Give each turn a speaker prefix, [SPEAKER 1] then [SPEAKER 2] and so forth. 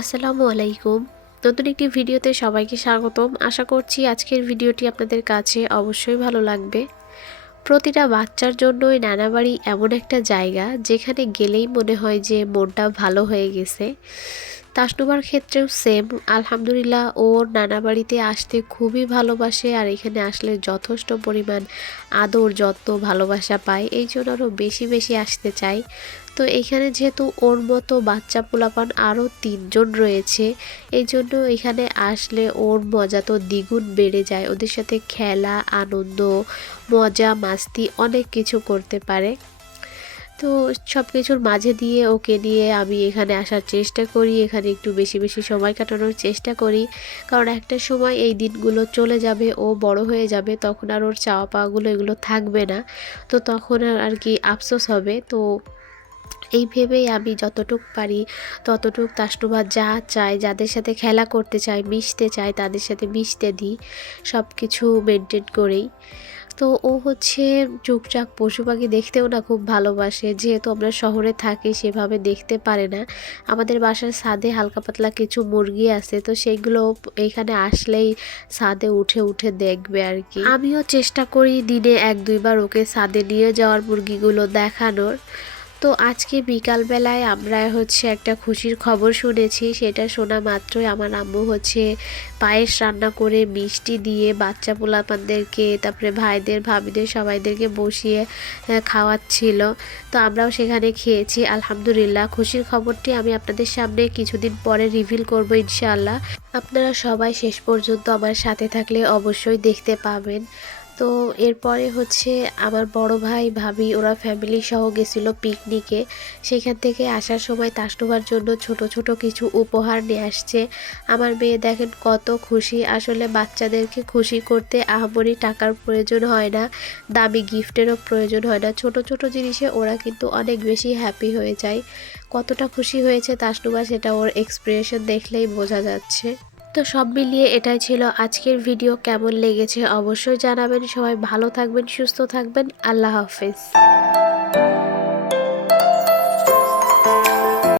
[SPEAKER 1] আসসালামু আলাইকুম নতুন একটি ভিডিওতে সবাইকে স্বাগতম। আশা করছি আজকের ভিডিওটি আপনাদের কাছে অবশ্যই ভালো লাগবে। প্রতিটা বাচ্চার জন্যই নানাবাড়ি এমন একটা জায়গা, যেখানে গেলেই মনে হয় যে মনটা ভালো হয়ে গেছে। তাসনুবার ক্ষেত্রেও সেম আলহামদুলিল্লাহ, ওর নানা বাড়িতে আসতে খুবই ভালোবাসে আর এখানে আসলে যথেষ্ট পরিমাণ আদর, যত্ন, ভালোবাসা পায়। এই জন্য আরও বেশি বেশি আসতে চাই। তো এখানে যেহেতু ওর মতো বাচ্চা পোলাপান আরও তিনজন রয়েছে, এই জন্য এখানে আসলে ওর মজা তো দ্বিগুণ বেড়ে যায়। ওদের সাথে খেলা, আনন্দ, মজা, মাস্তি অনেক কিছু করতে পারে। তো সব কিছুর মাঝে দিয়ে ওকে নিয়ে আমি এখানে আসার চেষ্টা করি, এখানে একটু বেশি বেশি সময় কাটানোর চেষ্টা করি। কারণ একটা সময় এই দিনগুলো চলে যাবে, ও বড় হয়ে যাবে, তখন আর ওর চাওয়া পাওয়াগুলো এগুলো থাকবে না। তো তখন আর কি আফসোস হবে। তো এই ভেবেই আমি যতটুক পারি, ততটুক তাসনুবা যা চায় যাদের সাথে খেলা করতে চায় মিশতে চায় তাদের সাথে মিশতে দিই সব কিছু মেনটেন করেই তো ও হচ্ছে চুপচাপ পশু পাখি দেখতেও না খুব ভালোবাসে। যেহেতু আমরা শহরে থাকি, সেভাবে দেখতে পারে না। আমাদের বাসার ছাদে হালকা পাতলা কিছু মুরগি আছে, তো সেগুলো এখানে আসলেই ছাদে উঠে উঠে দেখবে আর কি। আমিও চেষ্টা করি দিনে এক দুইবার ওকে ছাদে নিয়ে যাওয়ার মুরগিগুলো দেখানোর। তো আজকে বিকালবেলায় আমরা হচ্ছে একটা খুশির খবর শুনেছি। সেটা শোনা মাত্রই আমার আম্মু হচ্ছে পায়েস রান্না করে মিষ্টি দিয়ে বাচ্চা পোলাপানদেরকে, তারপরে ভাইদের, ভাবিদের সবাইদেরকে বসিয়ে খাওয়াচ্ছিল। তো আমরাও সেখানে খেয়েছি। আলহামদুলিল্লাহ, খুশির খবরটি আমি আপনাদের সামনে কিছুদিন পরে রিভিল করব ইনশাআল্লাহ। আপনারা সবাই শেষ পর্যন্ত আমার সাথে থাকলে অবশ্যই দেখতে পাবেন। তো এরপরে হচ্ছে আমার বড় ভাই, ভাবি ওরা ফ্যামিলি সহ গেছিল পিকনিকে সেখান থেকে আসার সময় তাসনুবার জন্য ছোট ছোট কিছু উপহার নিয়ে আসছে। আমার মেয়ে দেখেন কত খুশি। আসলে বাচ্চাদেরকে খুশি করতে আহামরি টাকার প্রয়োজন হয় না, দামি গিফটেরও প্রয়োজন হয় না। ছোট ছোট জিনিসে ওরা কিন্তু অনেক বেশি হ্যাপি হয়ে যায়। কতটা খুশি হয়েছে তাসনুবা সেটা ওর এক্সপ্রেশন দেখলেই বোঝা যাচ্ছে। তো সব মিলিয়ে এটাই ছিল আজকের ভিডিও। কেমন লেগেছে অবশ্যই জানাবেন। সবাই ভালো থাকবেন, সুস্থ থাকবেন। আল্লাহ হাফেজ।